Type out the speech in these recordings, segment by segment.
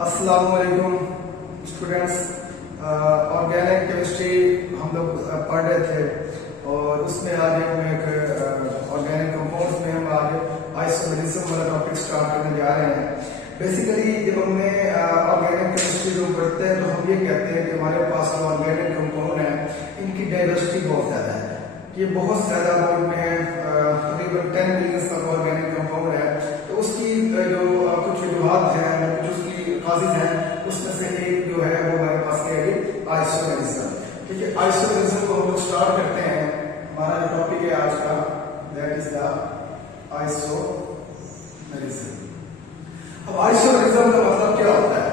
अस्सलाम वालेकुम students. Organic chemistry हम लोग पढ़ रहे थे और उसमें आज एक ऑर्गेनिक कंपाउंड्स में हम आज आइसोमेरिज्म वाला टॉपिक स्टार्ट करने जा रहे हैं। बेसिकली जब हमने ऑर्गेनिक केमिस्ट्री जो पढ़ते हैं तो हम ये कहते हैं कि हमारे पास जो ऑर्गेनिक कंपाउंड है इनकी डाइवर्सिटी बहुत ज़्यादा है। ये बहुत ज़्यादा अमाउंट में है, तकरीबन 10 बिलियन तक ऑर्गेनिक कंपाउंड है। तो उसकी जो कुछ वजूहात हैं, कुछ उसकी काजिज हैं, उसमें से एक जो है वो हमारे पास क्या है, आइसोमेरिज्म। ठीक है, आइसोमेरिज्म को हम लोग स्टार्ट करते हैं। हमारा जो टॉपिक है आज का दैट इज द आइसोमेरिज्म। अब आइसोमेरिज्म का मतलब क्या होता है?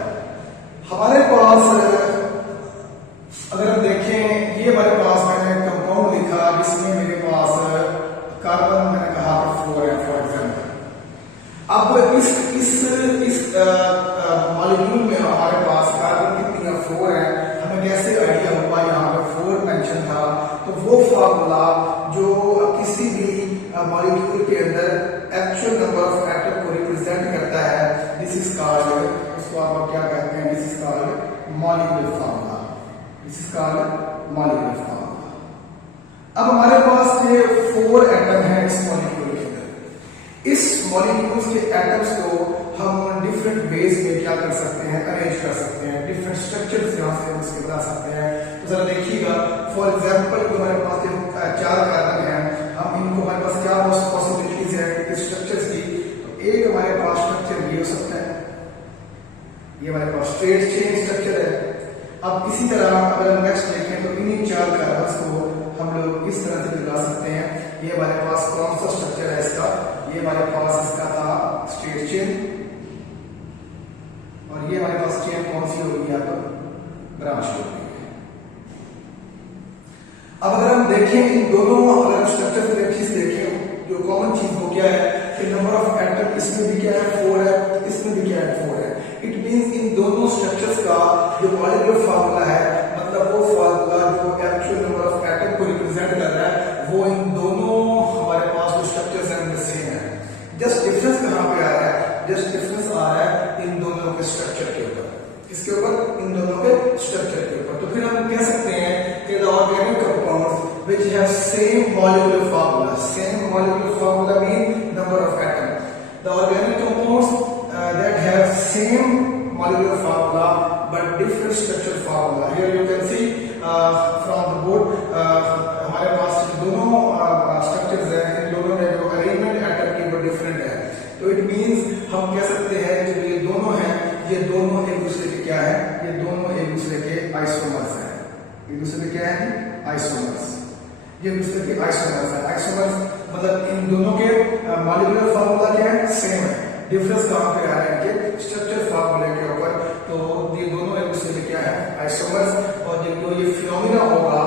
हमारे पास अगर हम देखें, ये हमारे पास मैंने कंपाउंड लिखा जिसमें मेरे पास कार्बन मैंने कहा 4 है फॉर एग्जाम्पल। अब इस मॉलिक्यूल में हमारे पास कार्बन कितनी 4 है, हमें कैसे आइडिया हुआ यहाँ पे 4 मेंशन था? तो वो फार्मूला जो किसी भी मॉलिक्यूल के अंदर एक्चुअल नंबर ऑफ एटम को रिप्रेजेंट करता है, दिस इज कॉल्ड, इसको आप क्या कहते हैं, this is called molecular formula. This is called molecular formula. अब हमारे पास ये 4 एटम है इस मॉलिक्यूल के अंदर। इस मॉलिक्यूल्स के एटम्स को हम डिफरेंट वेज में क्या कर सकते हैं, अरेंज कर सकते हैं, डिफरेंट स्ट्रक्चर्स यहाँ से हम इसके बना सकते हैं। तो जरा देखिएगा, फॉर एग्जांपल हमारे पास 4 कार्बन है, हम इनको हमारे पास क्या पॉसिबिलिटीज है इस स्ट्रक्चर्स की। तो एक हमारे पास स्ट्रक्चर ये हो सकता है, ये हमारे पास स्ट्रेट चेन स्ट्रक्चर है। अब इसी तरह अगर हम नेक्स्ट देखें तो इन्हीं 4 कार्बन्स को हम लोग इस तरह से लगा सकते हैं। ये हमारे पास कौन सा स्ट्रक्चर है इसका, ये हमारे पास इसका था स्ट्रेट चेन, और ये हमारे पास चेन कौन सी होगी, या तो ब्रांच होगी। अब अगर हम देखें इन दोनों, अगर स्ट्रक्चर में एक चीज देखें, जो कॉमन चीज वो क्या है कि नंबर ऑफ एटम इसमें भी क्या है 4 है, इसमें भी क्या है 4 है। इट मींस इन दोनों स्ट्रक्चर्स का जो मॉलिक्यूलर फार्मूला है, मतलब वो फार्मूला जो एक्चुअल नंबर ऑफ एटम को रिप्रेजेंट कर रहा है, वो इन दोनों हमारे पास जो स्ट्रक्चर्स हैं उनमें सेम है। जस्ट डिफरेंस कहां पे आ रहा है? जस्ट डिफरेंस आ रहा है इन दोनों के स्ट्रक्चर के ऊपर। किसके ऊपर? इन दोनों के स्ट्रक्चर के ऊपर। तो फिर हम कह सकते हैं कि the organic compounds which have same molecular formula, same molecular formula mean number of atom. The organic compounds that have same molecular formula but different structure formula. Here you can see from the board हमारे पास दोनों structures हैं, इन दोनों में जो arrangement atom की वो different है। तो इट मींस हम कह सकते हैं कि ये दोनों हैं, ये दोनों एक दूसरे के क्या है, ये दोनों एक दूसरे के आइसोमर्स हैं। एक दूसरे के क्या है? आइसोमर्स। ये दूसरे के आइसोमर्स है। आइसोमर्स मतलब इन दोनों के मॉलिक्यूलर फार्मूला क्या है, सेम है। डिफरेंस कहां पे आ रहा है? इनके स्ट्रक्चर फार्मूले के ऊपर। तो ये दोनों एक दूसरे के क्या है, आइसोमर्स। और जो ये फिनोमिना होगा,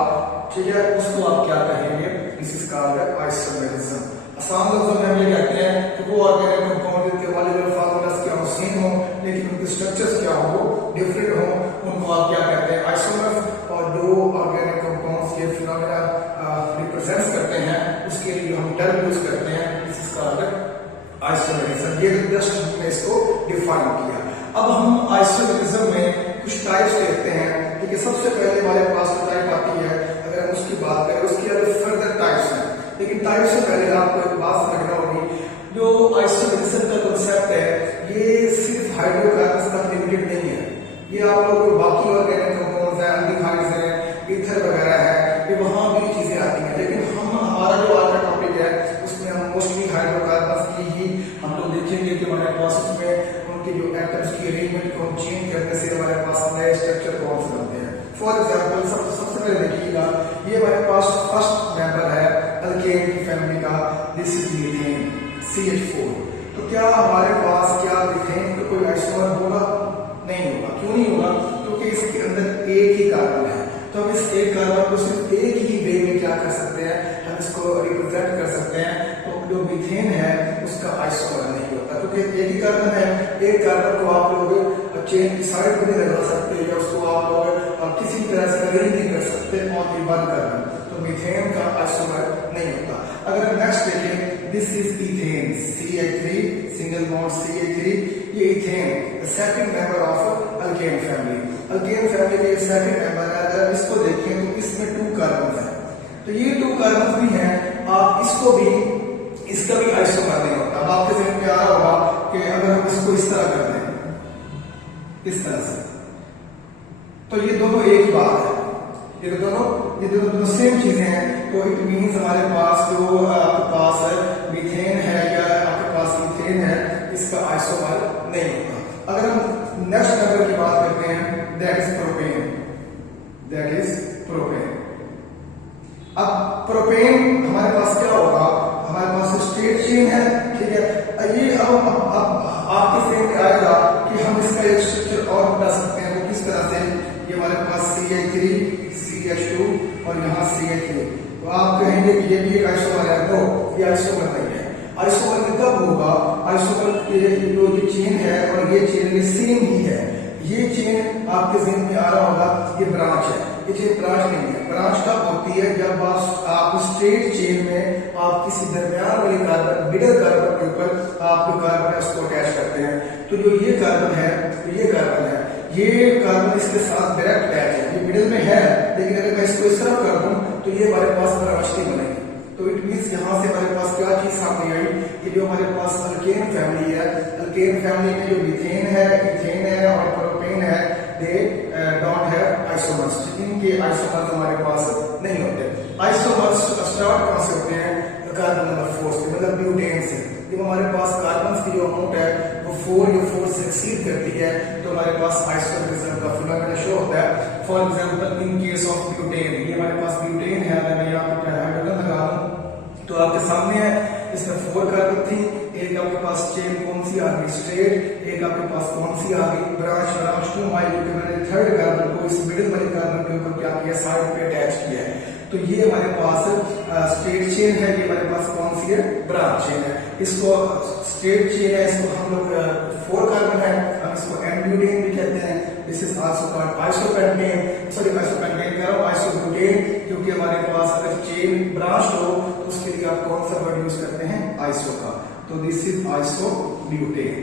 ठीक है, उसको आप क्या कहेंगे? This is called isomerism. आसान लफ्जों में हम ये कहते हैं कि वो ऑर्गेनिक कंपाउंड के मॉलिक्यूलर फार्मूलास क्या हो, सेम हो, लेकिन उनके स्ट्रक्चर्स क्या हो, डिफरेंट हो, उनको आप क्या कहते हैं? आइसोमर्स। और जो ऑर्गेनिक कंपाउंड्स ये फिनोमिना रिप्रेजेंट करते हैं, उसके लिए हम टर्म यूज करते हैं, दिस इज कॉल्ड आइसोमेरिज्म। ये जस्ट हमने इसको डिफाइन किया। अब हम आइसोमेरिज्म में कुछ टाइप्स देखते हैं। ठीक है, सबसे पहले हमारे पास जो टाइप आती है, अगर हम उसकी बात करें, उसके अंदर फर्दर टाइप्स हैं, लेकिन टाइप से पहले आपको एक बात समझना होगी। जो आइसोमेरिज्म का कांसेप्ट है, ये सिर्फ हाइड्रोकार्बन्स तक लिमिटेड नहीं है। ये आप लोग जो बाकी ऑर्गेनिक कंपाउंड्स हैं, एल्डिहाइड्स हैं, ईथर वगैरह है, ये वहां भी चीजें आती हैं। लेकिन हमारा जो आज का टॉपिक है उसमें हम मोस्टली हाइड्रोकार्बन्स की ही हम लोग देखेंगे कि हमारे पास उसमें उनके जो एटम्स की अरेंजमेंट को चेंज करने से हमारे पास नए स्ट्रक्चर कौन से बनते हैं। फॉर एग्जाम्पल सबसे पहले देखिएगा, ये हमारे पास फर्स्ट मेंबर है अल्केन की फैमिली का, दिस इज मीथेन CH4। तो क्या हमारे पास क्या मीथेन का कोई आइसोमर होगा? नहीं होगा। क्यों नहीं होगा? क्योंकि इसके अंदर एक ही कार्बन है। तो हम इस एक कार्बन को सिर्फ एक ही वे में क्या कर सकते हैं, हम इसको रिप्रेजेंट कर सकते हैं। तो जो मीथेन है उसका आइसोमर नहीं होता, क्योंकि एक ही कार्बन है। एक कार्बन को आप लोग चेन की साइड पर नहीं लगा सकते, या उसको आप लोग किसी तरह से अरेंज नहीं कर सकते ओनली वन कार्बन। तो मीथेन का आइसोमर नहीं होता। अगर नेक्स्ट देखें, this is ethane CH3 single bond CH3, ये ethane second member of alkane family के सेकंड मेंबर है, अगर इसको देखें तो इसमें 2 कार्बन है, तो ये 2 कार्बन भी हैं, आप इसको भी इसका भी आइसोमर नहीं होता। अब आपके जहन में आ रहा होगा कि अगर हम इसको इस तरह कर दें, इस तरह से, तो ये दोनों एक ही बात है, ये दोनों सेम चीजें हैं। तो इट मीन्स हमारे पास जो आपके पास मीथेन है या आपके पास मीथेन है, इसका आइसोमर नहीं होता। अगर हम नेक्स्ट नंबर की बात करते हैं, that is propane, that is propane. अब प्रोपेन हमारे पास क्या होगा, हमारे पास स्ट्रेट चेन है, ठीक है। ये अब आपके फ्रेम में आएगा कि हम इसका एक स्ट्रक्चर और बता सकते हैं, वो किस तरह से, ये हमारे पास CH3 CH2 और यहाँ CH3, तो आप कहेंगे कि ये भी एक आइसोमर है, तो ये आइसोमर नहीं है। आइसोमर कब होगा, आइसोमर जो ये चेन है और ये चेन ये सेम ही है। ये चेन आपके जहन में आ रहा होगा, ये ब्रांच है, ये चेन ब्रांच नहीं है। ब्रांच कब होती है, जब आप स्ट्रेट चेन में आप किसी दरमियान वाली कार्बन, मिडल कार्बन के ऊपर आप जो कार्बन है उसको अटैच करते हैं। तो जो ये कार्बन है, तो ये कार्बन है, ये कार्बन इसके साथ डायरेक्ट अटैच है, ये मिडिल में है, लेकिन अगर मैं इसको इस तरह कर दूं तो ये हमारे पास ब्रांच नहीं बनेगी। तो इट मीन्स यहाँ से हमारे पास क्या चीज सामने आई कि जो हमारे पास अल्केन फैमिली है, अल्केन फैमिली में जो मीथेन है, इथेन है और प्रोपेन है, दे डोंट हैव आइसोमर्स, इनके आइसोमर्स हमारे पास नहीं होते। आइसोमर्स स्टार्ट कहां से होते हैं, कार्बन नंबर 4 से, मतलब ब्यूटेन से। जब हमारे पास कार्बन की जो अमाउंट है वो 4 या 4 से एक्सीड करती है, तो हमारे पास आइसोमरिज्म का फिनोमेना शो होता है। For example in case of butane, ये हमारे पास ब्यूटेन है, अगर मैं यहाँ पे हाइड्रोजन लगा दूं तो आपके सामने है, इसमें 4 कार्बन थी, एक आपके पास चेन कौन सी आ गई, स्ट्रेट, एक आपके पास कौन सी आ गई, ब्रांच। ब्रांच 2 माइल, क्योंकि मैंने थर्ड कार्बन को इस मिडिल वाले कार्बन के ऊपर क्या किया, साइड पे अटैच किया है। तो ये हमारे पास स्ट्रेट चेन है, ये हमारे पास कौन सी है, ब्रांच चेन है। इसको स्ट्रेट चेन है, इसको हम लोग 4 कार्बन है, हम इसको एम्ब्यूटेन भी कहते हैं। This is also called isopentane, sorry isopentane कह रहा हूं, आइसोब्यूटेन, क्योंकि हमारे पास अगर चेन ब्रांच हो तो उसके लिए आप कौन सा वर्ड यूज करते हैं, आइसो का। तो this is isobutane,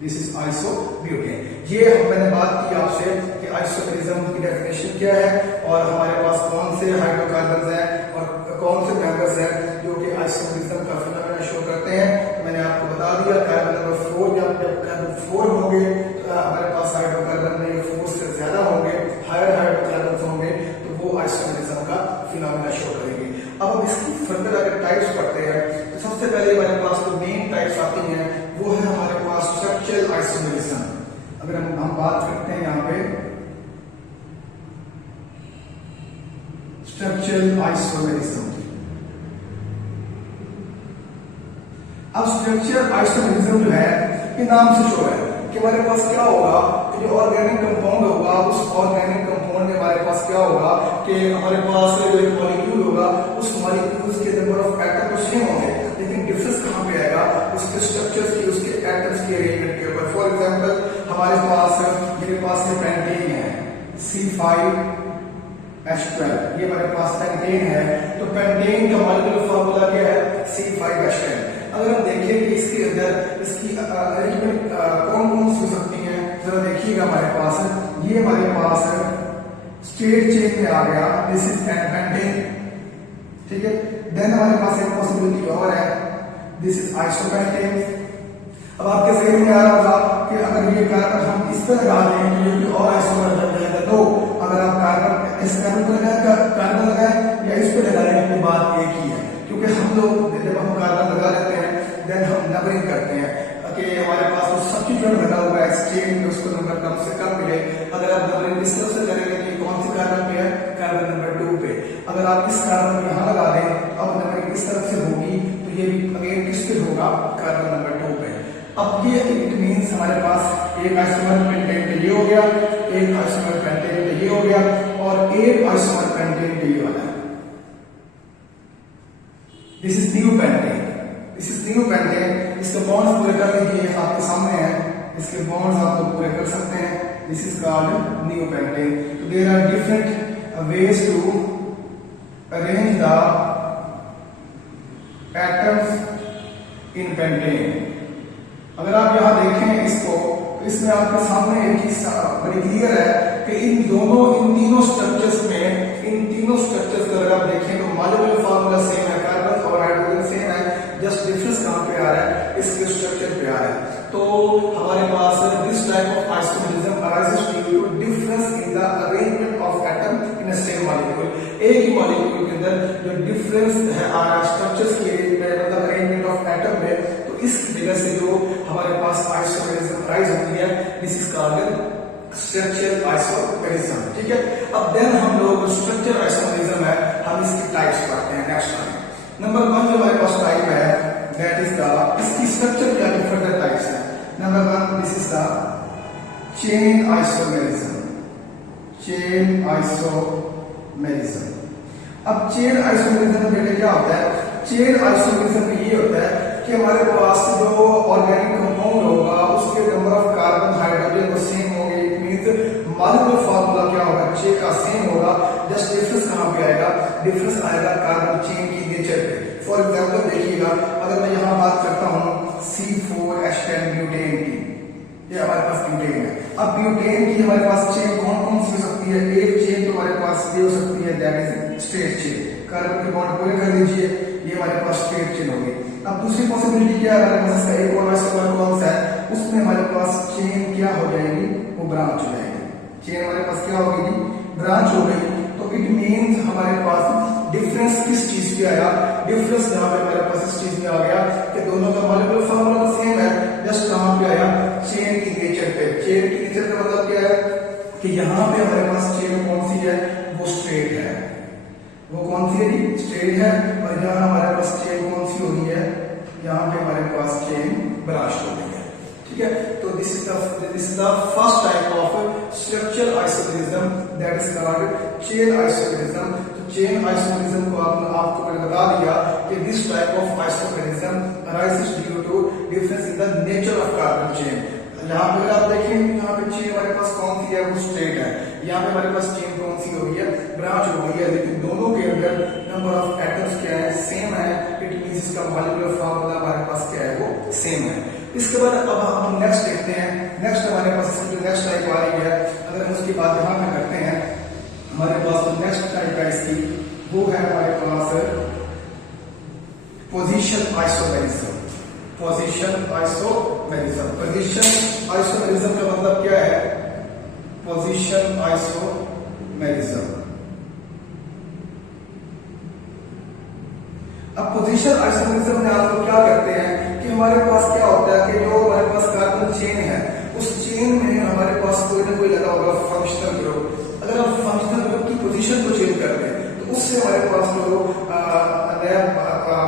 this is isobutane. ये मैंने बात की आपसे कि आइसोमरिज्म की डेफिनेशन क्या है और हमारे पास कौन से हाइड्रोकार्बन्स हैं और कौन से मेंबर्स हैं जो कि आइसोमरिज्म का फिनोमेना शो करते हैं। मैंने आपको बता दिया, कार्बन नंबर 4, जब कार्बन 4 होंगे तो हमारे पास हाइड्रोकार्बन में 4 से ज्यादा होंगे, हायर हाइड्रोकार्बन होंगे, तो वो आइसोमरिज्म का फिनोमेना शो करेंगे। अब हम इसकी फर्दर अगर टाइप्स पढ़ते हैं तो सबसे पहले हमारे पास जो मेन टाइप्स आती हैं वो है हमारे पास स्ट्रक्चरल आइसोमरिज्म। अगर हम बात करते हैं यहाँ पे स्ट्रक्चरल आइसोमरिज्म, अब स्ट्रक्चरल आइसोमरिज्म जो है ये नाम से शो है कि हमारे पास क्या होगा कि जो ऑर्गेनिक कंपाउंड होगा, उस ऑर्गेनिक कंपाउंड में हमारे पास क्या होगा कि हमारे पास जो एक मॉलिक्यूल होगा, उस मॉलिक्यूल्स के नंबर ऑफ एटम तो सेम होंगे, लेकिन डिफरेंस कहां पे आएगा, उसके स्ट्रक्चर्स की, उसके एटम्स के अरेंजमेंट के ऊपर। फॉर एग्जांपल हमारे पास, मेरे पास ये पेंटेन है C5H12, ये हमारे पास पेंटेन है, तो पेंटेन का मॉलिक्यूलर फार्मूला क्या है, C5H10। अगर हम देखें कि इसके अंदर इसकी अरेंजमेंट कौन कौन सी हो सकती है, जरा देखिएगा। हमारे पास ये हमारे पास स्ट्रेट चेन में आ गया, दिस इज पेंटेन, ठीक है। देन हमारे पास एक पॉसिबिलिटी और है, दिस इज आइसोपेंटेन। अब आपके जहन में आ रहा होगा कि अगर ये कार्बन हम इस पर लगा दें तो ये और आइसोमर बन जाएगा। तो अगर आप कार्बन इस कार्बन पर लगाए, कार्बन लगाए या इस पर लगाए, तो बात एक ही है, क्योंकि हम लोग जब हम कार्बन लगा लेते हैं देन हम नंबरिंग करते हैं कि हमारे पास वो सब्स्टिट्यूट लगा हुआ है चेन में, उसको नंबर कम से कम मिले। अगर आप नंबरिंग इस तरह से करेंगे कि कौन सी कार्बन पे है, कार्बन नंबर 2 पे। अगर आप इस कार्बन को यहाँ लगा दें तो अब नंबरिंग इस तरफ से होगी, तो ये भी अगेन किस पे होगा, कार्बन नंबर 2 पे। अब ये इट मीन्स हमारे पास एक आइसोमर पेंटेन ये हो गया, एक आइसोमर पेंटेन ये हो गया और एक आइसोमर पेंटेन ये वाला है। This is new pentane, this is new pentane. इसके बॉन्ड्स पूरे कर लीजिए, आपके सामने है, इसके बॉन्ड्स आप लोग पूरे कर सकते हैं। This is called new pentane. तो there are different ways to arrange the atoms in pentane. अगर आप यहां देखें इसको, तो इसमें आपके सामने एक चीज बड़ी क्लियर है कि type of isomerism arises due to difference in the arrangement of atom in a same molecule. एक ही मॉलिक्यूल के अंदर जो डिफरेंस है स्ट्रक्चर्स के मतलब अरेंजमेंट ऑफ एटम में, तो इस वजह से जो हमारे पास आइसोमेरिज्म राइज होती है, this is called structural isomerism. ठीक है, अब देन हम लोग स्ट्रक्चरल आइसोमेरिज्म है, हम इसकी टाइप्स पढ़ते हैं नेक्स्ट टाइम। नंबर 1 जो हमारे पास टाइप है दैट इज द, इसकी स्ट्रक्चर क्या डिफरेंट टाइप्स है। Number 1 this is the chain isomerism, chain isomerism. अब चेन आइसोमेरिज्म में बेटे क्या होता है, चेन आइसोमेरिज्म में ये होता है कि हमारे पास जो ऑर्गेनिक कंपाउंड होगा उसके नंबर ऑफ कार्बन हाइड्रोजन वो सेम होंगे। इट मींस मॉलिक्यूलर फार्मूला क्या होगा, चेन का सेम होगा, जस्ट डिफरेंस कहां पे आएगा, डिफरेंस आएगा कार्बन चेन की नेचर पे। फॉर एग्जांपल देखिएगा, अगर मैं यहां बात करता हूं C4H10 ब्यूटेन की, ये हमारे पास ब्यूटेन है। अब ब्यूटेन की हमारे पास चेन कौन कौन सी हो सकती है, एक चेन तो हमारे पास ये हो सकती है that is straight chain, carbon के बॉन्ड पूरे कर लीजिए, ये हमारे पास स्ट्रेट चेन होगी। अब दूसरी पॉसिबिलिटी क्या है हमारे पास, इसका एक और आइसोमर कौन सा है, उसमें हमारे पास चेन क्या हो जाएगी, वो ब्रांच हो जाएगी। चेन हमारे पास क्या होगी, ब्रांच हो गई। तो इट मींस हमारे पास डिफरेंस किस चीज पे आया, डिफरेंस जहां पे हमारे पास इस चीज में आ गया कि दोनों का मॉलिक्यूलर फार्मूला तो सेम है, जस्ट कहां पे आया, चेन की नेचर पे। चेन की नेचर का मतलब क्या है कि यहाँ पे हमारे पास चेन कौन सी है, वो स्ट्रेट है, वो कौन सी है, स्ट्रेट है। और यहाँ हमारे पास चेन कौन सी हो रही है, यहाँ पे हमारे पास चेन ब्रांच हो रही है। ठीक है, तो this is the first type of structural isomerism that is called chain isomerism. तो चेन आइसोमेरिज्म को आपको मैंने बता दिया कि this type of isomerism arises due to difference in the nature of carbon chain. यहाँ पे अगर आप देखें, यहाँ पे चेन हमारे पास कौन सी है, वो स्ट्रेट है। यहाँ पे हमारे पास चेन कौन सी हो गई है, ब्रांच हो गई है, लेकिन दोनों के अंदर नंबर ऑफ एटम्स क्या है, सेम है। इट मींस इसका मॉलिक्यूलर फार्मूला हमारे पास क्या है, वो सेम है। इसके बाद अब हम नेक्स्ट देखते हैं, नेक्स्ट हमारे पास जो नेक्स्ट टाइप आ रही है, अगर हम उसकी बात यहाँ पे करते हैं, हमारे पास जो नेक्स्ट टाइप है इसकी, वो है हमारे पास position isomerism. Position isomerism, position isomerism का मतलब क्या है, पोजीशन आइसोमेरिज्म। अब पोजीशन आइसोमेरिज्म में आप लोग क्या करते हैं कि हमारे पास क्या होता है कि जो हमारे पास कार्बन चेन है, उस चेन में हमारे पास कोई ना कोई लगा होगा फंक्शनल ग्रुप। अगर हम फंक्शनल ग्रुप की पोजीशन को चेंज करते हैं तो उससे हमारे पास जो नया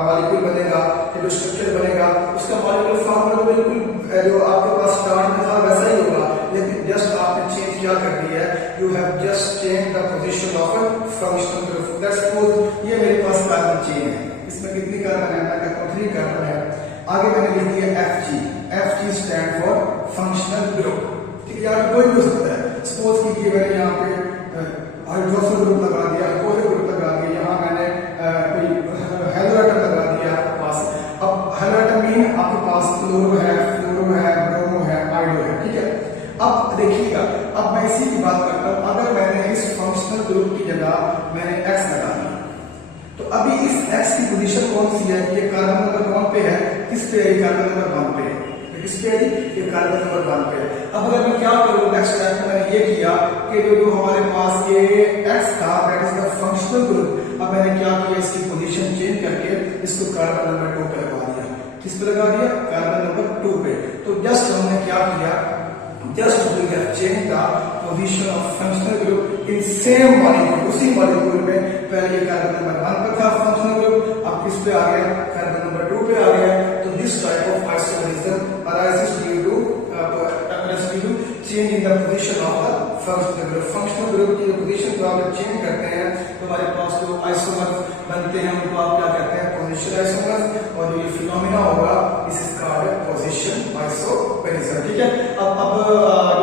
मॉलिक्यूल बनेगा, जो स्ट्रक्चर बनेगा, उसका मॉलिक्यूलर फार्मूला बिल्कुल जो आपके पास स्टार्ट में था वैसा ही होगा, लेकिन जस्ट आपने चेंज क्या कर दिया है, you have just change the position of functional group. That's suppose ये मेरे पास कार्बन चेन है, इसमें कितनी कार्बन है, मैं कहता हूं 3 कार्बन है। आगे मैंने लिख दिया FG, FG stand for functional group. ठीक है, यहाँ कोई भी हो सकता है। सपोज कीजिए मैंने यहाँ पे हाइड्रोक्सिल ग्रुप लगा दिया, अल्कोहल ग्रुप लगा दिया, यहाँ मैंने कोई हेलोएटम लगा दिया आपके पास। अब हेलोएटम मीन आपके पास क्लोरो है, फ्लोरो है, ब्रोमो है, आयोडो है। ठीक है, अब देखिएगा, अब मैं इसी की बात करता हूं। अगर मैंने इस फंक्शनल ग्रुप की जगह मैंने X लगा दिया, तो अभी इस X की पोजीशन कौन सी है, ये कार्बन नंबर 1 पे है, किस पे है, कार्बन नंबर 1 पे है, किस पे है, ये कार्बन नंबर 1 पे है। अब अगर मैं क्या करूं, नेक्स्ट टाइम मैंने ये किया कि जो हमारे पास ये X था that is the functional group. अब मैंने क्या किया, इसकी पोजीशन चेंज करके इसको कार्बन नंबर 2 पे लगा दिया। किस पे लगा दिया, कार्बन नंबर 2 पे। तो जस्ट हमने क्या किया, just we have change the position of functional group in same molecule. उसी मॉलिक्यूल में पहले ये कार्बन नंबर 1 पे था फंक्शनल ग्रुप, अब किस पे आ गया, कार्बन नंबर 2 पे आ गया। तो this type of isomerism arises due to change in the position of the functional group. Functional group की पोजीशन को आप चेंज करते हैं तो हमारे पास जो आइसोमर्स बनते हैं उनको आप क्या कहते हैं, पोजीशन आइसोमर्स। और जो ये फिनोमेना होगा इस कॉल्ड पोजीशन आइसोमेरिज्म। ठीक है, अब जो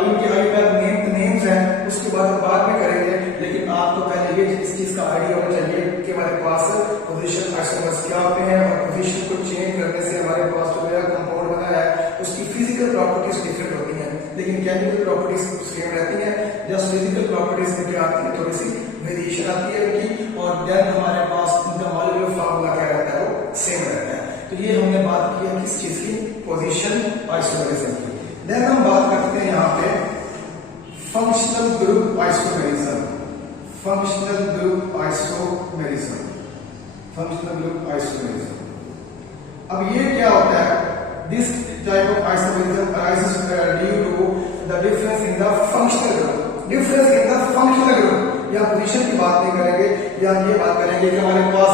इनके अलग नेम्स हैं उसके बाद में करेंगे, लेकिन आपको पहले ये इस चीज का आइडिया होना चाहिए कि हमारे पास पोजीशन आइसोमर्स क्या होते हैं, और पोजीशन को चेंज करने से हमारे पास जो नया कंपाउंड बना है उसकी फिजिकल प्रॉपर्टीज डिफरेंट होती हैं, लेकिन केमिकल प्रॉपर्टीज सेम रहती हैं। जस्ट फिजिकल प्रॉपर्टीज में क्या आती है, थोड़ी सी वेरिएशन आती है उनकी, और देन हमारे पास उनका मॉलिक्यूलर फार्मूला क्या रहता है, वो सेम रहता है। तो ये हमने बात की है किस चीज की, पोजीशन आइसोमेरिज्म की। देन हम बात करते हैं यहाँ पे group isomerism, functional group isomerism, functional group isomerism. अब ये क्या होता है? This type of isomerism arises due to the difference in the functional group, difference in the functional group. या पोजीशन की बात नहीं करेंगे, या ये बात करेंगे कि हमारे पास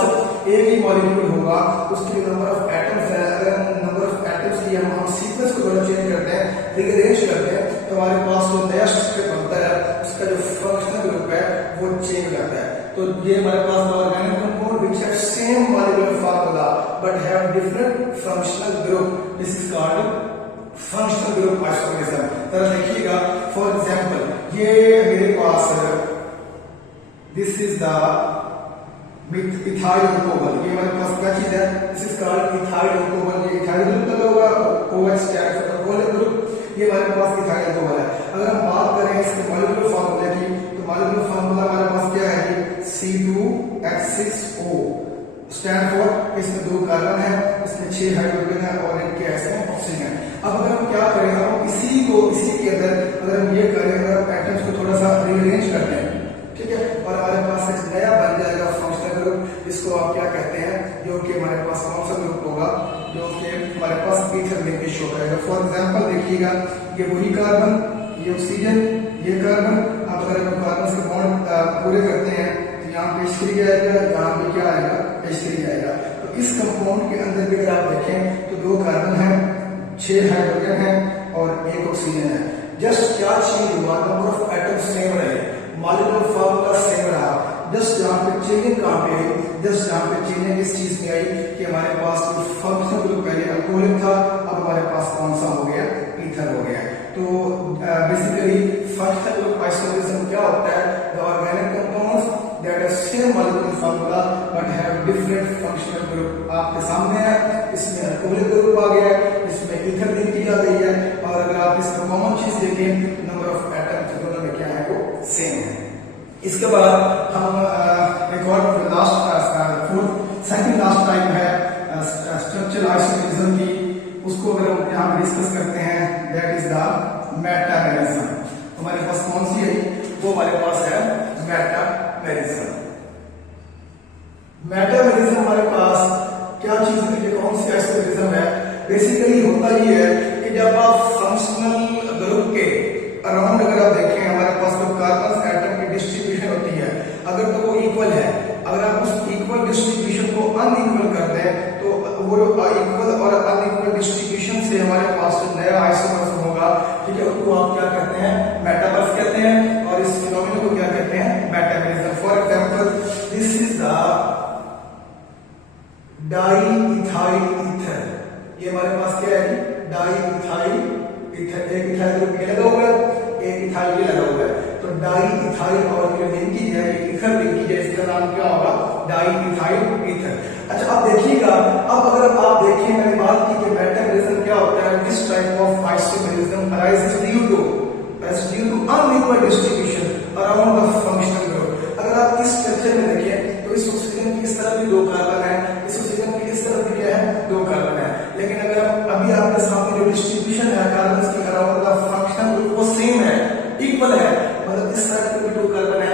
एक ही मॉलिक्यूल होगा, उसके लिए नंबर ऑफ एटम्स है, अगर नंबर ऑफ एटम्स की हम सीक्वेंस को थोड़ा चेंज करते हैं, रिअरेंज करते हैं, तो हमारे पास जो नया स्ट्रक्चर बनता है उसका जो फंक्शनल ग्रुप है वो चेंज हो जाता है। तो ये हमारे पास organic compound which have same molecular formula but have different functional group, this is called functional group isomerism. तरह देखिएगा, फॉर एग्जांपल ये मेरे पास this is the ethyl alcohol, ये हमारे पास क्या चीज है? This is called ethyl alcohol. ये इथाइल ग्रुप लगा होगा, OH stand for alcohol group, ये हमारे पास इथाइल अल्कोहल है। अगर हम बात करें इसके मॉलिक्यूलर फार्मूला की, तो मॉलिक्यूलर फार्मूला हमारे पास क्या है? C2H6O स्टैंड फॉर, इसमें 2 कार्बन है, इसमें 6 हाइड्रोजन है और एक गैस है, ऑक्सीजन है। अब अगर हम क्या करें, हम इसी के अंदर अगर हम ये करें, अगर एटम्स को थोड़ा सा रीअरेंज करते हैं, ठीक है, और हमारे पास एक नया बन जाएगा फंक्शनल ग्रुप, जिसको आप क्या कहते हैं, जो कि हमारे पास कौन सा ग्रुप होगा, जो कि हमारे पास ईथर लिंकेज शो करेगा। फॉर एग्जांपल देखिएगा, ये वही कार्बन, ये ऑक्सीजन, ये कार्बन। अब अगर हम कार्बन से बॉन्ड पूरे करते हैं, तो यहाँ पे H3 आएगा, यहाँ पे क्या आएगा? H3 आएगा। तो इस कंपाउंड के अंदर भी अगर आप देखें तो 2 कार्बन है, 6 हाइड्रोजन है और 1 ऑक्सीजन है। जस्ट क्या चेंज हुआ? नंबर ऑफ एटम्स सेम रहे, मॉलिक्यूलर फार्मूला सेम रहा। जस्ट जहां पे चेंजिंग कहां पे आई? जस्ट जहां पे चेंजिंग इस चीज में आई कि हमारे पास जो फंक्शनल ग्रुप पहले अल्कोहलिक था, अब हमारे पास कौन सा हो गया? ईथर हो गया। तो बेसिकली फंक्शनल ग्रुप आइसोमेरिज्म क्या होता है? The organic compounds that have same molecular formula but have different functional group. आपके सामने है, इसमें अल्कोहलिक ग्रुप आ गया है, इसमें ईथर लिंकेज आ गई है, और अगर आप इसमें कॉमन चीज देखें, नंबर ऑफ एटम्स दोनों में क्या है? वो सेम है। इसके बाद हम एक और सेकंड लास्ट टाइप है स्ट्रक्चरल आइसोमेरिज्म की, उसको अगर हम यहाँ डिस्कस करते हैं, दैट इज द मेटामेरिज्म। हमारे पास कौन सी है? वो हमारे पास है मेटामेरिज्म। मेटामेरिज्म हमारे पास क्या चीज है? कौन सी आइसोमेरिज्म है? बेसिकली होता ही है कि जब आप फंक्शनल ग्रुप के अराउंड अगर आप देखें, हमारे पास जो कार्बन एटम की डिस्ट्रीब्यूशन होती है, अगर तो वो इक्वल है, अगर आप उस इक्वल डिस्ट्रीब्यूशन को अनइक्वल कर दें, तो वो इक्वल और अनइक्वल डिस्ट्रीब्यूशन से हमारे पास जो नया आइसोमर्स होगा, ठीक है, उसको आप क्या कहते हैं? मेटामर्स कहते हैं, और इस फिनोमेनन को क्या कहते हैं? Metamerism. For example, this is the diethyl ether. ये हमारे पास क्या है? Diethyl ether. एक इथाइल ग्रुप ये लगा हुआ है, एक इथाइल ये लगा हुआ है, तो डाईइथाइल और जो लिंकेज है, ईथर लिंकेज है, इसका नाम क्या होगा? Diethyl ether. अच्छा, अब देखिएगा, अब अगर आप देखिए, मैंने बात की कि मेटामेरिज्म क्या होता है, this type of isomerism arises due to unequal distribution around the functional group. अगर आप इस स्ट्रक्चर में देखें, तो इस ऑक्सीजन की इस तरफ भी 2 कार्बन है, इस ऑक्सीजन की इस तरफ भी क्या है? 2 कार्बन है। लेकिन अगर अभी आपके सामने जो डिस्ट्रीब्यूशन है कार्बन की अराउंड द फंक्शनल ग्रुप, वो सेम है, इक्वल है, मतलब इस साइड पे भी 2 कार्बन है,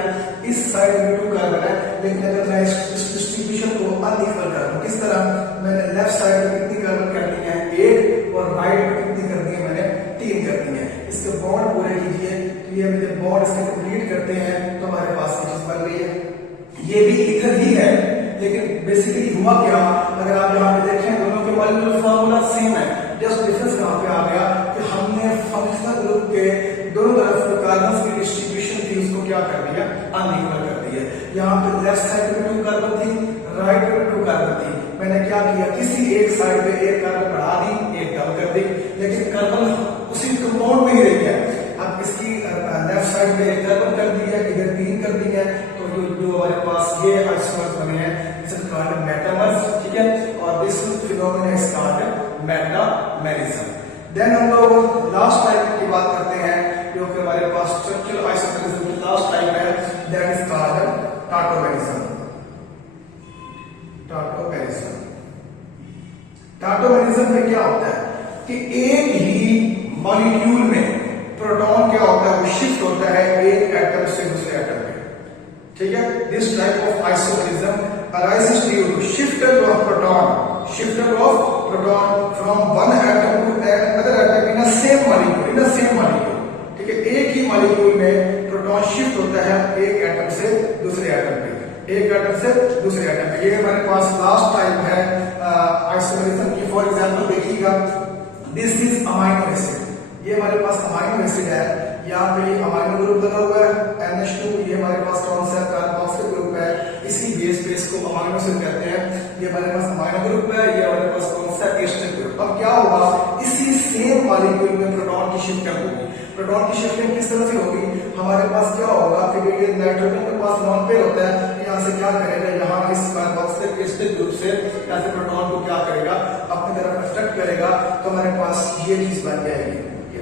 इस साइड में 2 कार्बन है। लेकिन अगर मैं इस डिस्ट्रीब्यूशन को अनइक्वल कर दूं, किस तरह? मैंने लेफ्ट साइड में कितनी कार्बन कर दी है? 1, और राइट में कितनी कर दी है? मैंने 3 कर दी है। इसके बॉन्ड पूरे कीजिए, तो ये मुझे बॉन्ड इसके कंप्लीट करते हैं, तो हमारे पास ये चीज बन रही है। ये भी ईथर ही है, लेकिन बेसिकली हुआ क्या? अगर आप यहाँ पे देखें, दोनों के मॉलिक्यूलर फार्मूला सेम है, जस्ट डिफरेंस कहां पे आ गया कि हमने फंक्शनल ग्रुप के दोनों तरफ जो कार्बन की डिस्ट्रीब्यूशन थी, उसको क्या कर दिया? अनइक्वल कर दिया। यहाँ पे लेफ्ट साइड पे 2 कार्बन थी, राइट पे 2 कार्बन थी। मैंने क्या किया? किसी एक साइड पे 1 कार्बन बढ़ा दी, 1 कम कर दी, लेकिन कार्बन उसी कंपाउंड में ही रह गया। अब इसकी लेफ्ट साइड पे 1 कार्बन कर दिया, इधर 3 कर दिया, तो जो हमारे पास ये आइसोमर्स बने हैं, इसे कॉल्ड मेटामर्स, ठीक है, और this phenomenon is called metamerism. Then हम लोग लास्ट टाइप की बात करते हैं, जो कि हमारे पास स्ट्रक्चरल आइसोमेरिज्म की लास्ट टाइप है, that is called tautomerism. Tautomerism, tautomerism में क्या होता है कि एक ही मॉलिक्यूल में प्रोटॉन क्या होता है? वो शिफ्ट होता है एक एटम ठीक है, this type of isomerism arises due to shifting of proton from one atom to another atom in a same molecule, ठीक है, एक ही मॉलिक्यूल में प्रोटॉन शिफ्ट होता है एक एटम से दूसरे एटम पे, ये हमारे पास लास्ट टाइप है आइसोमेरिज्म की। फॉर एग्जांपल देखिएगा, दिस इज अमाइनो एसिड, ये हमारे पास अमाइनो एसिड है, यहाँ पे अमाइनो ग्रुप बना हुआ है NH2, ये हमारे पास कौन सा कार्बोक्सिल ग्रुप है, इसी बेस पे इसको अमाइनो एसिड कहते हैं। ये हमारे पास अमाइनो ग्रुप है, ये हमारे पास कौन सा एस्टर ग्रुप। अब क्या होगा, इसी सेम मॉलिक्यूल में प्रोटॉन की शिफ्टिंग होगी। प्रोटॉन की शिफ्टिंग किस तरह से होगी, हमारे पास क्या होगा कि ये नाइट्रोजन के पास नॉन पेयर होता है, यहाँ से क्या करेगा, यहाँ इस कार्बोक्सिल एस्टर ग्रुप से यहाँ से प्रोटॉन को क्या करेगा, अपनी तरफ अट्रैक्ट करेगा, तो हमारे पास ये चीज बन जाएगी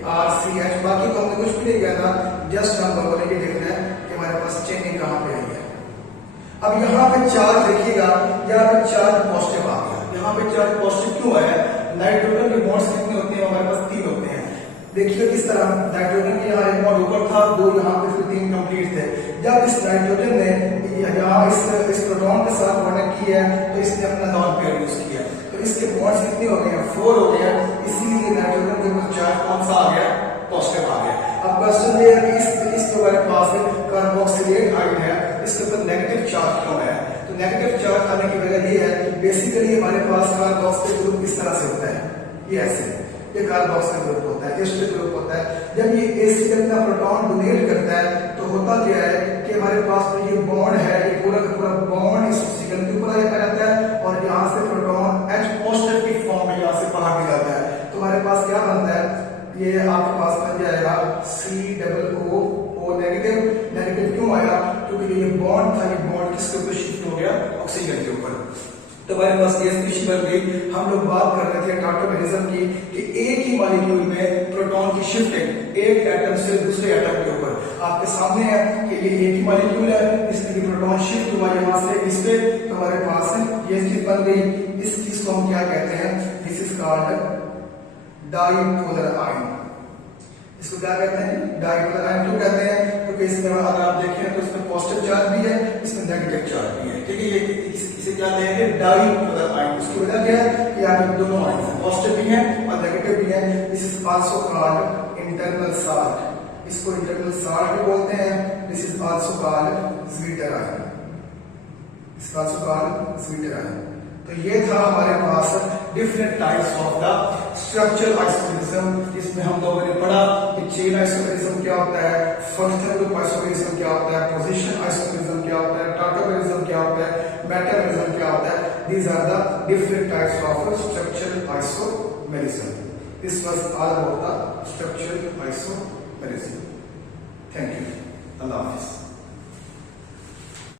RCH। बाकी तो हमने कुछ भी नहीं कहना, जस्ट हम लोगों ने ये देखना है कि हमारे पास चेनिंग कहां पे आई है। अब यहाँ पे चार्ज देखिएगा, यहाँ पे चार्ज पॉजिटिव आ गया, यहाँ पे चार्ज पॉजिटिव क्यों आया, नाइट्रोजन के बॉन्ड्स कितने होते हैं, हमारे पास 3 होते हैं। देखिए किस तरह, नाइट्रोजन के यहाँ एक बॉन्ड ऊपर था, 2 यहाँ पे 3 कंप्लीट थे। जब इस नाइट्रोजन ने यहाँ इस प्रोटॉन के साथ बॉन्डिंग की है, तो इसने अपना नॉन पेयर यूज किया, तो इसके बॉन्ड्स कितने हो गए हैं, 4 हो गए हैं, इसीलिए नाइट्रोजन के ऊपर चार्ज कौन सा आ गया, पॉजिटिव आ गया। अब क्वेश्चन ये है कि इसके हमारे पास कार्बोक्सिलेट आयन है, इसके ऊपर नेगेटिव चार्ज क्यों है, तो नेगेटिव चार्ज आने की वजह ये है कि बेसिकली हमारे पास कार्बोक्सिल ग्रुप किस तरह से होता है, ये ऐसे, ये कार्बोक्सिल ग्रुप होता है, एस्टर ग्रुप होता है। जब ये एसिड अपना प्रोटॉन डोनेट करता है, तो होता क्या है कि हमारे पास में ये बॉन्ड है, ये पूरा का पूरा बॉन्ड इस ऑक्सीजन के ऊपर आ जाता है, और यहाँ से प्रोटॉन H पॉजिटिव की फॉर्म में यहाँ से बाहर निकलता है, तो हमारे पास क्या बनता है, ये आपके पास बन जाएगा COO नेगेटिव क्यों आया, क्योंकि ये बॉन्ड था, ये बॉन्ड किसके ऊपर शिफ्ट हो गया, ऑक्सीजन के ऊपर, तो हमारे पास ये स्पीशीज बन गई। हम लोग बात कर रहे थे टॉटोमेरिज्म की कि एक ही मॉलिक्यूल में प्रोटॉन की शिफ्टिंग एक एटम से दूसरे एटम के ऊपर आपके सामने है कि ये एक ही मॉलिक्यूल है, इसलिए प्रोटॉन शिफ्ट हुआ यहाँ से इस पे, तो हमारे पास ये चीज बन गई। इस चीज को हम क्या कहते हैं, this is called dipolar ion. इसको क्या कहते हैं, डाइपोलर आयन क्यों कहते हैं, क्योंकि इसमें अगर आप देखें तो इसमें पॉजिटिव चार्ज भी है, इसमें नेगेटिव चार्ज भी है, ठीक है। ये इसे क्या कहेंगे, डाइपोलर आयन। इसकी वजह क्या है कि यहाँ पे दोनों आयन पॉजिटिव भी है और नेगेटिव भी है। This is also called internal salt, इसको इंटरनल साल्ट भी बोलते हैं। This is also called zwitterion, इसका आल्सो कॉल्ड स्वीटर आयन। तो ये था हमारे पास different types of the structural isomerism, जिसमें हम लोगों ने पढ़ा कि चेन आइसोमेरिज्म क्या होता है, फंक्शनल ग्रुप आइसोमेरिज्म क्या होता है, पोजीशन आइसोमेरिज्म क्या होता है, टॉटोमेरिज्म क्या होता है, मेटामेरिज्म क्या होता है। These are the different types of structural isomerism. This was all about the structural isomerism. Thank you. Allah Hafiz.